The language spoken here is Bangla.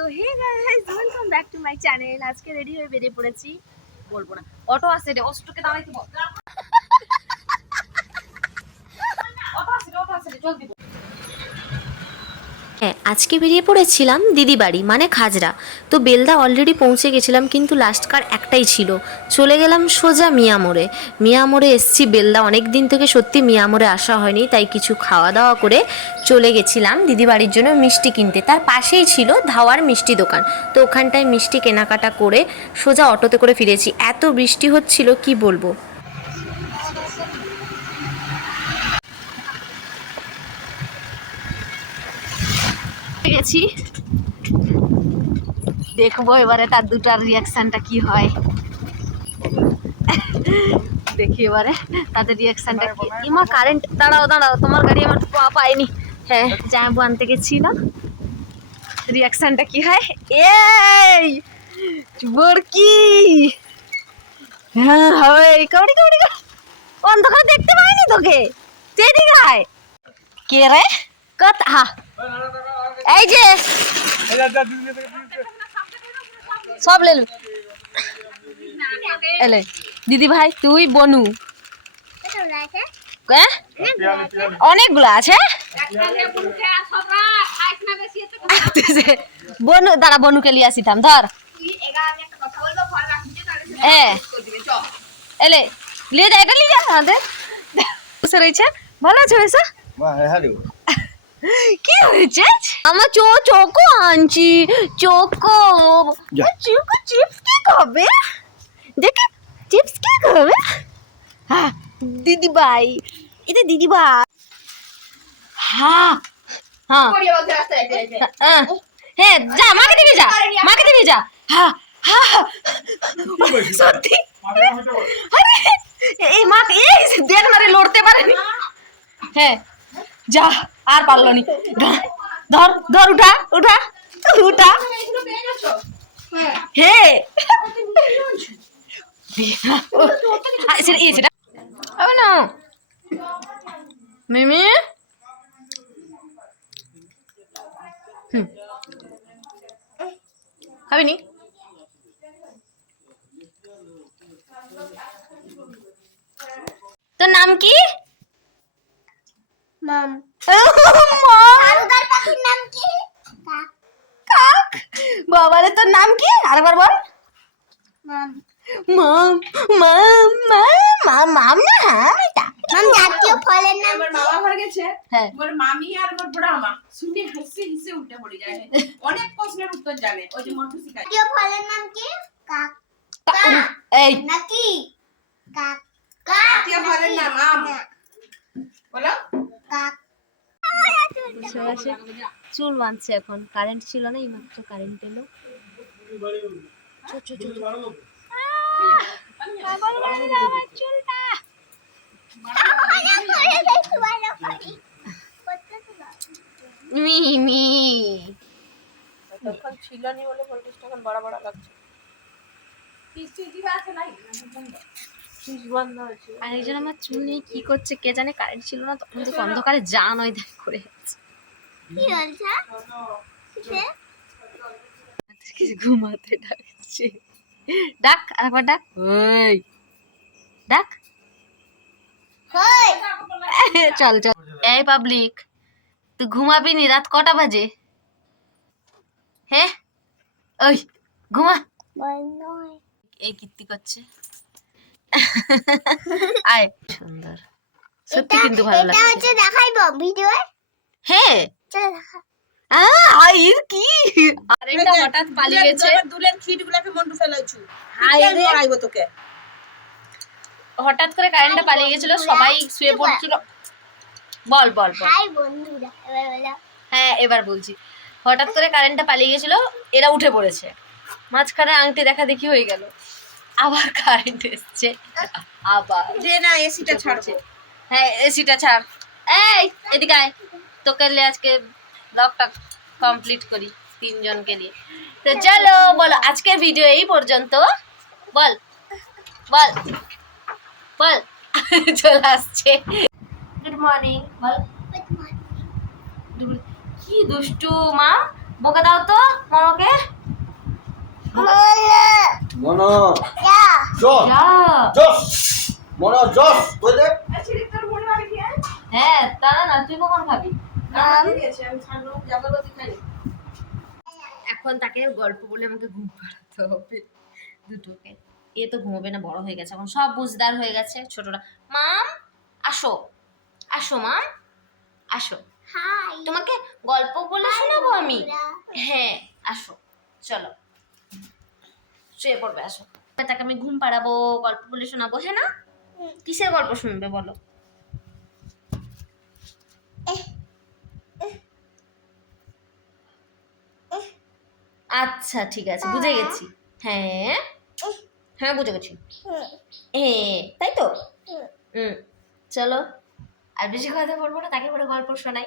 তো hey guys welcome back to my channel আজকে রেডি হয়ে বেরিয়ে পড়েছি। বলব না। অটো আছে রে, অষ্টকে দাঁড়াইতে বল। অটো আছে অটো আছে জলদি। হ্যাঁ আজকে বেরিয়ে পড়েছিলাম দিদি বাড়ি মানে খাজরা। তো বেলদা অলরেডি পৌঁছে গেছিলাম, কিন্তু লাস্ট কার একটাই ছিল। চলে গেলাম সোজা মিয়ামোড়ে। মিয়ামোড়ে এসছি বেলদা অনেক দিন থেকে সত্যি মিয়ামোড়ে আসা হয়নি, তাই কিছু খাওয়া দাওয়া করে চলে গেছিলাম দিদি বাড়ির জন্য মিষ্টি কিনতে। তার পাশেই ছিল ধাওয়ার মিষ্টি দোকান। তো ওখানটায় মিষ্টি কেনাকাটা করে সোজা অটোতে করে ফিরেছি। এত বৃষ্টি হচ্ছিল, কি বলব? গেছি দেখব এবারে তার দুটার রিয়াকশনটা কি হয়। দেখি এবারে তাদের রিয়াকশনটা কি। ইমা কারেন্ট দাঁড়াও দাঁড়াও তোমার গাড়ি আমার পা- পায়নি। হ্যাঁ জামাবু আনতে গেছিল। রিয়াকশনটা কি হয়? এই বরকি হ্যাঁ হবে কাউড়ি কাউড়ি। অন্ধকার দেখতে পাইনি তোকে। তুই আয় কে রে? হা এই যে। সব লেলু এলে। দিদি ভাই, তুই, বনু? অনেকগুলো আছে। বনু, দাঁড়া, বনুকে লিয়ে আসিতাম ধর। এ। এলে। লিয়ে যা এটা লিয়ে যা আমাদের। রয়েছে। ভালো আছে হয়েছে কি হয়েছে? আমার চো চোখো আনছি চোখো যা। চিপস কে খাবে? দেখে চিপস কে খাবে? হ্যাঁ দিদি ভাই এটা দিদি ভাই হ্যাঁ। হ্যাঁ। হ্যাঁ যা মাকে দিবি যা মাকে দিবি যা। হ্যাঁ হ্যাঁ। সত্যি? আরে এই মা এই দেখ না লড়তে পারেনি। হ্যাঁ যা, আর পারল নি। ধর ধর উঠা উঠা উঠা। হে। সেটা ইয়ে সেটা। হবে না। মিমি? খাবি নি। তোর নাম কি? মাম পাখির নাম কি? কাক। বাবারে তোর নাম কি? আরেকবার বল। মাম। মাম মাম মাম মাম মাম না হ্যাঁ এটা। মাম জাতীয় ফলের নাম আমার মামা ঘর গেছে। হ্যাঁ। ওর মামি আর ওর বুড়া মা। শুনে হেসে হেসে উঠে পড়ে যায় অনেক প্রশ্নের উত্তর জানে। ওই যে মন্টু শিখায় জাতীয় ফলের নাম কি? কাক। এই। নাকি? কাক। কাক জাতীয় ফলের নাম আম। বলো। বসে বসে চুল বাঁধছে এখন। কারেন্ট ছিল না এইমাত্র কারেন্ট এলো। মিমি তখন ছিল নি বলে ভোল্টেজটা এখন বড় বড় লাগছে। আর একজন আমার চুল নিয়ে কি করছে কে জানে কারেন্ট ছিল না তখন তো অন্ধকারে জান ওই দেখ করে যাচ্ছে। ঘুমাতে ডাকছে। ডাক আরেকবার ডাক। ওই। ডাক। চল চল। এই পাবলিক তুই ঘুমাবি নি রাত কটা বাজে? হ্যাঁ ওই ঘুমা। এই কীর্তি করছে। আয়। সুন্দর। সত্যি কিন্তু ভালো এটা হচ্ছে দেখাইবো ভিডিও হ্যাঁ কি? আরেকটা হঠাৎ পালিয়ে গেছে দুলের খিট গুলাকে মন্টু ফেলাইছু। হাই রে। তোকে? হঠাৎ করে কারেন্টটা পালিয়ে গেছিল সবাই শুয়ে পড়ছিল। বল বল বল। হাই বন্ধুরা। হ্যাঁ এবার বলছি। হঠাৎ করে কারেন্টটা পালিয়ে গেছিল এরা উঠে পড়েছে। মাঝখানে আংটি দেখা দেখি হয়ে গেল। আবার কারেন্ট এসছে। আবার দে না এসিটা ছাড়ছে হ্যাঁ এসিটা ছাড়। এই এদিকে আয়। তোকে নিয়ে আজকে ব্লগটা কমপ্লিট করি তিনজনকে নিয়ে। তো চলো বলো আজকের ভিডিও এই পর্যন্ত। বল বল বল। চলে আসছে। গুড মর্নিং বল। কি দুষ্টু মা বকে দাও তো মনো। জস জস মনো জস দে আচ্ছা হ্যাঁ? হ্যাঁ তারা না তুই কখন খাবি? এখন তাকে গল্প বলে আমাকে ঘুম পাড়াতে হবে দুটোকে। এ তো ঘুমোবে না বড় হয়ে গেছে। এখন সব বুঝদার হয়ে গেছে ছোটরা। মাম আসো। আসো মাম। আসো। হাই। তোমাকে গল্প বলে শোনাবো আমি? হ্যাঁ আসো। চলো। শুয়ে পড়বে আসো। তাকে আমি ঘুম পাড়াবো গল্প বলে শোনাবো হ্যাঁ না? কিসের গল্প শুনবে বলো? আচ্ছা ঠিক আছে বুঝে গেছি। হ্যাঁ। হ্যাঁ বুঝে গেছি। হ্যাঁ তাই তো? হুম চলো। আর বেশি কথা বলব না তাকে বলে গল্প শোনাই।